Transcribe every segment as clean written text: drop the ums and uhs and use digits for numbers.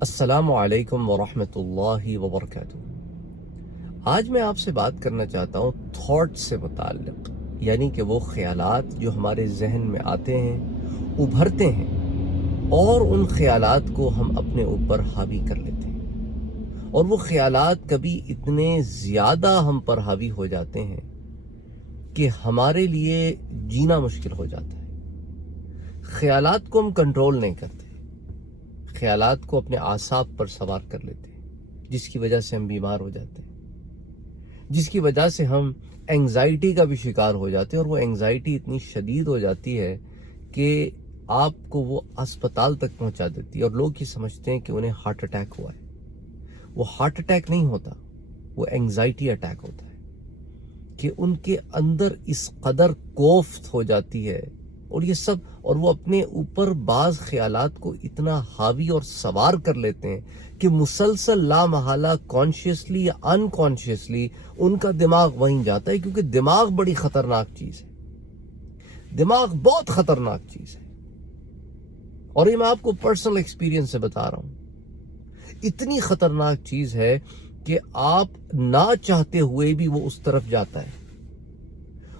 السلام علیکم ورحمۃ اللہ وبرکاتہ۔ آج میں آپ سے بات کرنا چاہتا ہوں تھاٹ سے متعلق، یعنی کہ وہ خیالات جو ہمارے ذہن میں آتے ہیں، ابھرتے ہیں اور ان خیالات کو ہم اپنے اوپر حاوی کر لیتے ہیں، اور وہ خیالات کبھی اتنے زیادہ ہم پر حاوی ہو جاتے ہیں کہ ہمارے لیے جینا مشکل ہو جاتا ہے۔ خیالات کو ہم کنٹرول نہیں کرتے، خیالات کو اپنے اعصاب پر سوار کر لیتے ہیں، جس کی وجہ سے ہم بیمار ہو جاتے ہیں، جس کی وجہ سے ہم اینگزائٹی کا بھی شکار ہو جاتے ہیں، اور وہ اینگزائٹی اتنی شدید ہو جاتی ہے کہ آپ کو وہ اسپتال تک پہنچا دیتی ہے، اور لوگ یہ سمجھتے ہیں کہ انہیں ہارٹ اٹیک ہوا ہے۔ وہ ہارٹ اٹیک نہیں ہوتا، وہ اینگزائٹی اٹیک ہوتا ہے کہ ان کے اندر اس قدر کوفت ہو جاتی ہے، اور یہ سب، اور وہ اپنے اوپر بعض خیالات کو اتنا حاوی اور سوار کر لیتے ہیں کہ مسلسل لا محالہ کانشیسلی یا انکانشیسلی ان کا دماغ وہیں جاتا ہے، کیونکہ دماغ بڑی خطرناک چیز ہے، دماغ بہت خطرناک چیز ہے۔ اور یہ میں آپ کو پرسنل ایکسپیرینس سے بتا رہا ہوں، اتنی خطرناک چیز ہے کہ آپ نہ چاہتے ہوئے بھی وہ اس طرف جاتا ہے،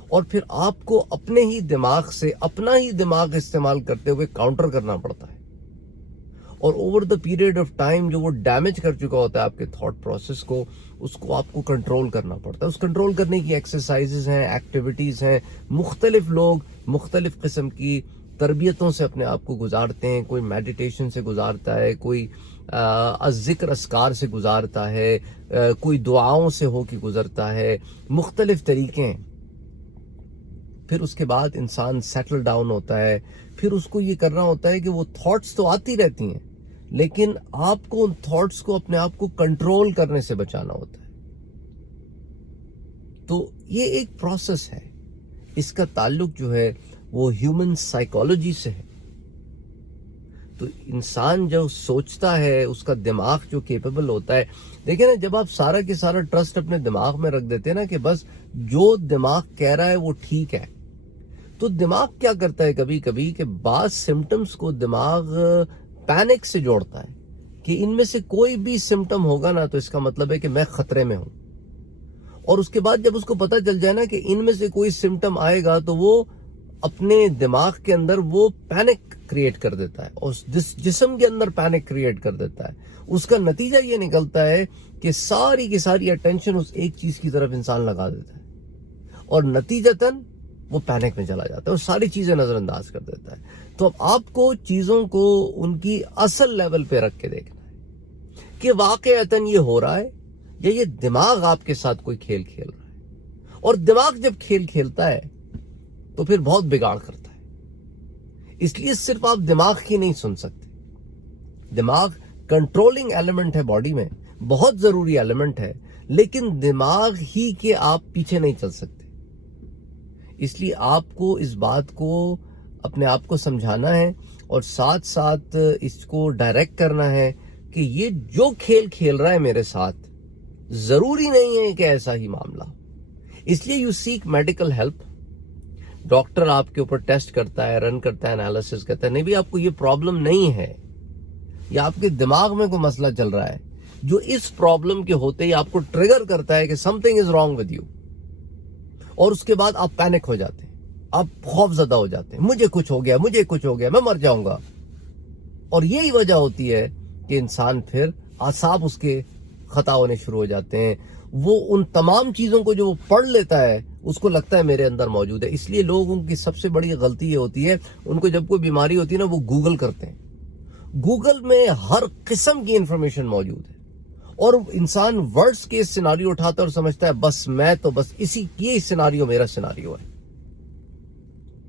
اور پھر آپ کو اپنے ہی دماغ سے اپنا ہی دماغ استعمال کرتے ہوئے کاؤنٹر کرنا پڑتا ہے، اور over the period of time جو وہ ڈیمیج کر چکا ہوتا ہے آپ کے تھاٹ پروسیس کو، اس کو آپ کو کنٹرول کرنا پڑتا ہے۔ اس کنٹرول کرنے کی ایکسرسائزز ہیں، ایکٹیویٹیز ہیں، مختلف لوگ مختلف قسم کی تربیتوں سے اپنے آپ کو گزارتے ہیں، کوئی میڈیٹیشن سے گزارتا ہے، کوئی ذکر اذکار سے گزارتا ہے، کوئی دعاؤں سے ہو کے گزرتا ہے، مختلف طریقے ہیں۔ پھر اس کے بعد انسان سیٹل ڈاؤن ہوتا ہے، پھر اس کو یہ کرنا ہوتا ہے کہ وہ تھاٹس تو آتی رہتی ہیں، لیکن آپ کو ان تھاٹس کو اپنے آپ کو کنٹرول کرنے سے بچانا ہوتا ہے۔ تو یہ ایک پروسیس ہے، اس کا تعلق جو ہے وہ ہیومن سائیکالوجی سے ہے۔ تو انسان جو سوچتا ہے، اس کا دماغ جو کیپیبل ہوتا ہے، دیکھیں نا، جب آپ سارا کے سارا ٹرسٹ اپنے دماغ میں رکھ دیتے ہیں نا کہ بس جو دماغ کہہ رہا ہے وہ ٹھیک ہے، تو دماغ کیا کرتا ہے کبھی کبھی کہ بعض سمٹمز کو دماغ پینک سے جوڑتا ہے کہ ان میں سے کوئی بھی سمٹم ہوگا نا تو اس کا مطلب ہے کہ میں خطرے میں ہوں، اور اس کے بعد جب اس کو پتہ چل جائے نا کہ ان میں سے کوئی سمٹم آئے گا تو وہ اپنے دماغ کے اندر وہ پینک کریٹ کر دیتا ہے، اور جسم کے اندر پینک کریٹ کر دیتا ہے۔ اس کا نتیجہ یہ نکلتا ہے کہ ساری کی ساری اٹینشن اس ایک چیز کی طرف انسان لگا دیتا ہے، اور نتیجتاً وہ پینک میں چلا جاتا ہے اور ساری چیزیں نظر انداز کر دیتا ہے۔ تو اب آپ کو چیزوں کو ان کی اصل لیول پہ رکھ کے دیکھنا ہے کہ واقعتاً یہ ہو رہا ہے یا یہ دماغ آپ کے ساتھ کوئی کھیل کھیل رہا ہے۔ اور دماغ جب کھیل کھیلتا ہے تو پھر بہت بگاڑ کرتا ہے۔ اس لیے صرف آپ دماغ کی نہیں سن سکتے، دماغ کنٹرولنگ ایلیمنٹ ہے باڈی میں، بہت ضروری ایلیمنٹ ہے، لیکن دماغ ہی کے آپ پیچھے نہیں چل سکتے۔ اس لیے آپ کو اس بات کو اپنے آپ کو سمجھانا ہے، اور ساتھ ساتھ اس کو ڈائریکٹ کرنا ہے کہ یہ جو کھیل کھیل رہا ہے میرے ساتھ، ضروری نہیں ہے کہ ایسا ہی معاملہ ہو۔ اس لیے you seek medical help. Doctor آپ کے اوپر ٹیسٹ کرتا ہے، رن کرتا ہے، انالیسس کرتا ہے، نہیں بھی آپ کو یہ پرابلم نہیں ہے، یا آپ کے دماغ میں کوئی مسئلہ چل رہا ہے جو اس پرابلم کے ہوتے ہی آپ کو ٹریگر کرتا ہے کہ some thing is wrong with you, اور اس کے بعد آپ پینک ہو جاتے ہیں، آپ خوف زدہ ہو جاتے ہیں، مجھے کچھ ہو گیا، میں مر جاؤں گا۔ اور یہی وجہ ہوتی ہے کہ انسان پھر اعصاب اس کے خطا ہونے شروع ہو جاتے ہیں، وہ ان تمام چیزوں کو جو وہ پڑھ لیتا ہے اس کو لگتا ہے میرے اندر موجود ہے۔ اس لیے لوگوں کی سب سے بڑی غلطی یہ ہوتی ہے، ان کو جب کوئی بیماری ہوتی ہے نا، وہ گوگل کرتے ہیں، گوگل میں ہر قسم کی انفارمیشن موجود ہے، اور انسان ورڈز کے سیناریو اٹھاتا ہے اور سمجھتا ہے بس یہ سیناریو میرا سیناریو ہے۔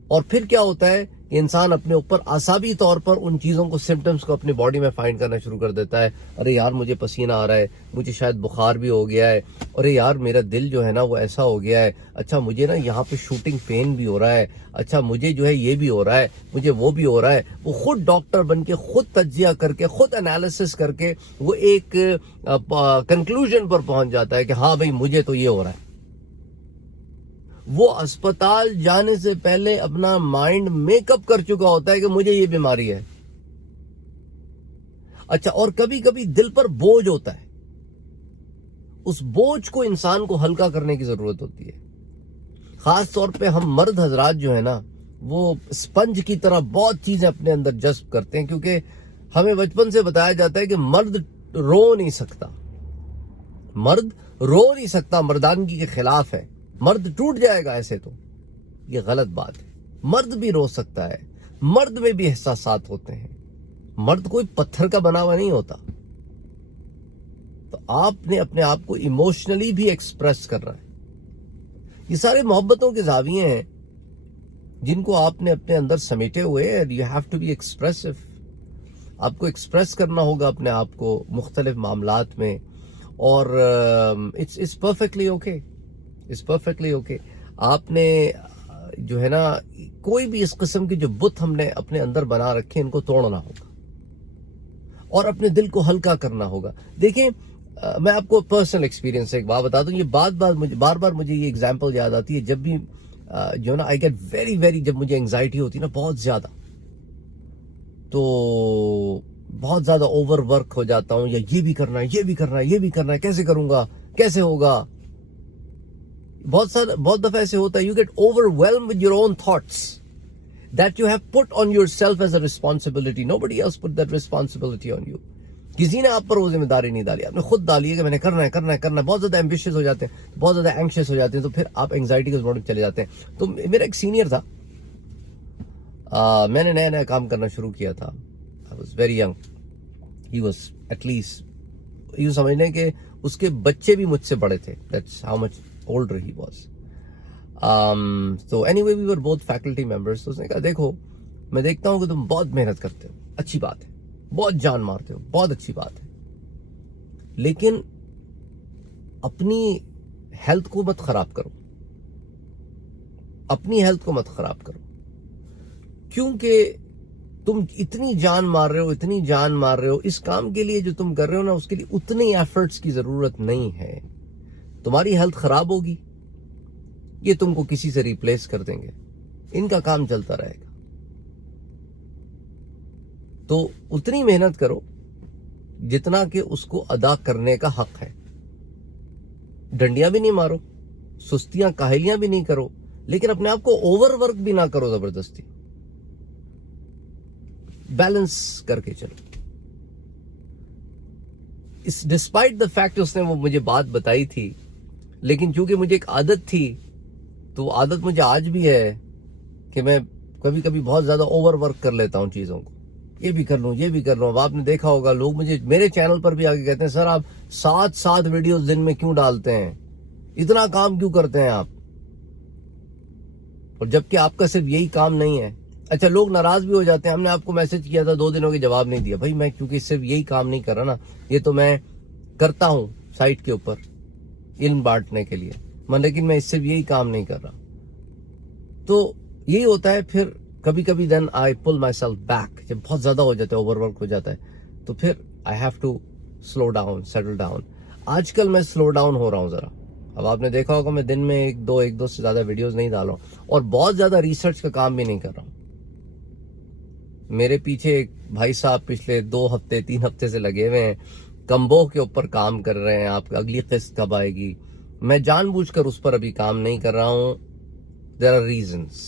اور پھر کیا ہوتا ہے کہ انسان اپنے اوپر اعصابی طور پر ان چیزوں کو، سمٹمز کو اپنی باڈی میں فائنڈ کرنا شروع کر دیتا ہے۔ ارے یار مجھے پسینہ آ رہا ہے، مجھے شاید بخار بھی ہو گیا ہے، ارے یار میرا دل جو ہے نا وہ ایسا ہو گیا ہے، اچھا مجھے نا یہاں پہ شوٹنگ پین بھی ہو رہا ہے، اچھا مجھے جو ہے یہ بھی ہو رہا ہے، مجھے وہ بھی ہو رہا ہے۔ وہ خود ڈاکٹر بن کے، خود تجزیہ کر کے، خود انالیسس کر کے وہ ایک کنکلوژن پر پہنچ جاتا ہے کہ ہاں بھئی مجھے تو یہ ہو رہا ہے۔ وہ اسپتال جانے سے پہلے اپنا مائنڈ میک اپ کر چکا ہوتا ہے کہ مجھے یہ بیماری ہے۔ اچھا، اور کبھی کبھی دل پر بوجھ ہوتا ہے، اس بوجھ کو انسان کو ہلکا کرنے کی ضرورت ہوتی ہے. خاص طور پہ ہم مرد حضرات جو ہے نا، وہ اسپنج کی طرح بہت چیزیں اپنے اندر جذب کرتے ہیں، کیونکہ ہمیں بچپن سے بتایا جاتا ہے کہ مرد رو نہیں سکتا، مرد رو نہیں سکتا، مردانگی کے خلاف ہے، مرد ٹوٹ جائے گا ایسے. تو یہ غلط بات ہے. مرد بھی رو سکتا ہے، مرد میں بھی احساسات ہوتے ہیں، مرد کوئی پتھر کا بنا ہوا نہیں ہوتا. تو آپ نے اپنے آپ کو ایموشنلی بھی ایکسپریس کر رہا ہے. یہ سارے محبتوں کے زاویے ہیں جن کو آپ نے اپنے اندر سمیٹے ہوئے. You have to be expressive. آپ کو ایکسپریس کرنا ہوگا اپنے آپ کو مختلف معاملات میں، اور it's perfectly okay, it's perfectly okay. آپ نے جو ہے نا، کوئی بھی اس قسم کی جو بت ہم نے اپنے اندر بنا رکھے، ان کو توڑنا ہوگا اور اپنے دل کو ہلکا کرنا ہوگا. دیکھیں، میں آپ کو پرسنل ایکسپیرینس سے ایک بات بتا دوں. یہ بار بار مجھے یہ ایگزامپل یاد آتی ہے. جب بھی جو نا آئی گیٹ ویری جب مجھے انگزائٹی ہوتی ہے نا بہت زیادہ، تو بہت زیادہ اوور ورک ہو جاتا ہوں، یا یہ بھی کرنا ہے، یہ بھی کرنا ہے، یہ بھی کرنا ہے، کیسے کروں گا، کیسے ہوگا. بہت دفعہ ایسے ہوتا ہے. You get overwhelmed with your own thoughts that you have put on yourself as a responsibility. Nobody else put that responsibility on you. کسی نے آپ پر وہ ذمہ داری نہیں ڈالی، آپ نے خود ڈالی ہے کہ میں نے کرنا ہے کرنا ہے کرنا ہے. بہت زیادہ ایمبیشیس ہو جاتے ہیں، بہت زیادہ اینکشیس ہو جاتے ہیں، تو پھر آپ انگزائٹی کے زون میں چلے جاتے ہیں. تو میرا ایک سینئر تھا، میں نے نیا کام کرنا شروع کیا تھا. I was very young. He was at least یوں سمجھ لیں کہ اس کے بچے بھی مجھ سے بڑے تھے. That's how much older he was. So anyway, we were both faculty members. تو اس نے کہا دیکھو، میں دیکھتا ہوں کہ تم بہت محنت کرتے ہو، اچھی بات ہے، بہت جان مارتے ہو، بہت اچھی بات ہے، لیکن اپنی ہیلتھ کو مت خراب کرو، اپنی ہیلتھ کو مت خراب کرو، کیونکہ تم اتنی جان مار رہے ہو، اتنی جان مار رہے ہو اس کام کے لیے جو تم کر رہے ہو نا، اس کے لیے اتنی ایفرٹس کی ضرورت نہیں ہے. تمہاری ہیلتھ خراب ہوگی، یہ تم کو کسی سے ریپلیس کر دیں گے، ان کا کام چلتا رہے گا. تو اتنی محنت کرو جتنا کہ اس کو ادا کرنے کا حق ہے. ڈنڈیاں بھی نہیں مارو، سستیاں کاہلیاں بھی نہیں کرو، لیکن اپنے آپ کو اوور ورک بھی نہ کرو زبردستی. بیلنس کر کے چلو. ڈسپائٹ دا فیکٹ اس نے وہ مجھے بات بتائی تھی، لیکن چونکہ مجھے ایک عادت تھی، تو عادت مجھے آج بھی ہے کہ میں کبھی کبھی بہت زیادہ اوور ورک کر لیتا ہوں چیزوں کو. یہ بھی کر لوں، یہ بھی کر لوں. اب آپ نے دیکھا ہوگا لوگ مجھے میرے چینل پر بھی آگے کہتے ہیں، سر آپ 7 ویڈیوز دن میں کیوں ڈالتے ہیں، اتنا کام کیوں کرتے ہیں آپ، اور جبکہ آپ کا صرف یہی کام نہیں ہے. اچھا، لوگ ناراض بھی ہو جاتے ہیں. ہم نے آپ کو میسج کیا تھا 2 دنوں کے جواب نہیں دیا. بھائی میں کیونکہ صرف یہی کام نہیں کر رہا نا، یہ تو میں کرتا ہوں سائٹ کے اوپر علم بانٹنے کے لیے، لیکن میں اس سے یہی کام نہیں کر رہا. تو یہی ہوتا ہے. پھر کبھی کبھی دین آئی پل مائی سیلف بیک. جب بہت زیادہ ہو جاتا ہے، اوور ورک ہو جاتا ہے، تو پھر I have to slow down, settle down. آج کل میں سلو ڈاؤن ہو رہا ہوں ذرا. اب آپ نے دیکھا ہوگا میں دن میں ایک دو سے زیادہ ویڈیوز نہیں ڈال رہا ہوں، اور بہت زیادہ ریسرچ کا کام بھی نہیں کر رہا ہوں. میرے پیچھے ایک بھائی صاحب پچھلے 3 ہفتے سے لگے ہوئے ہیں، کمبو کے اوپر کام کر رہے ہیں. آپ اگلی قسط کب آئے گی؟ میں جان بوجھ کر اس پر ابھی کام نہیں کر رہا ہوں. There are reasons,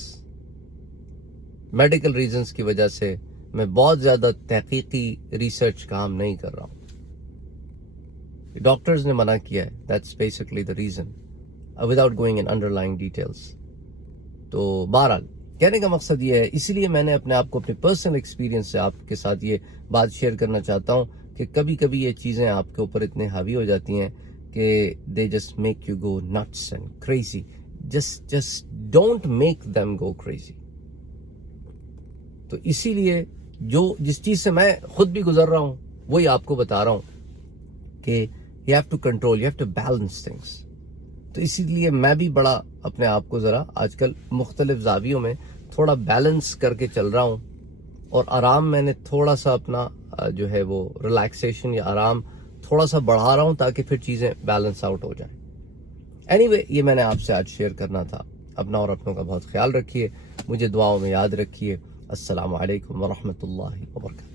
medical reasons کی وجہ سے میں بہت زیادہ تحقیقی ریسرچ کام نہیں کر رہا ہوں. ڈاکٹرز نے منع کیا ہے. That's basically the reason, without going in under lying details. تو بہرحال کہنے کا مقصد یہ ہے، اسی لیے میں نے اپنے آپ کو اپنے پرسنل ایکسپیرینس سے آپ کے ساتھ یہ بات شیئر کرنا چاہتا ہوں کہ کبھی کبھی یہ چیزیں آپ کے اوپر اتنے حاوی ہو جاتی ہیں کہ they just make you go nuts and crazy. Just don't make them go crazy. تو اسی لیے جس چیز سے میں خود بھی گزر رہا ہوں وہی آپ کو بتا رہا ہوں کہ you have to control, you have to balance things. تو اسی لیے میں بھی بڑا اپنے آپ کو ذرا آج کل مختلف زاویوں میں تھوڑا بیلنس کر کے چل رہا ہوں، اور آرام میں نے تھوڑا سا اپنا جو ہے وہ ریلیکسیشن یا آرام تھوڑا سا بڑھا رہا ہوں تاکہ پھر چیزیں بیلنس آؤٹ ہو جائیں. اینی وے، یہ میں نے آپ سے آج شیئر کرنا تھا. اپنا اور اپنوں کا بہت خیال رکھیے، مجھے دعاؤں میں یاد رکھیے. السلام علیکم ورحمۃ اللہ وبرکاتہ.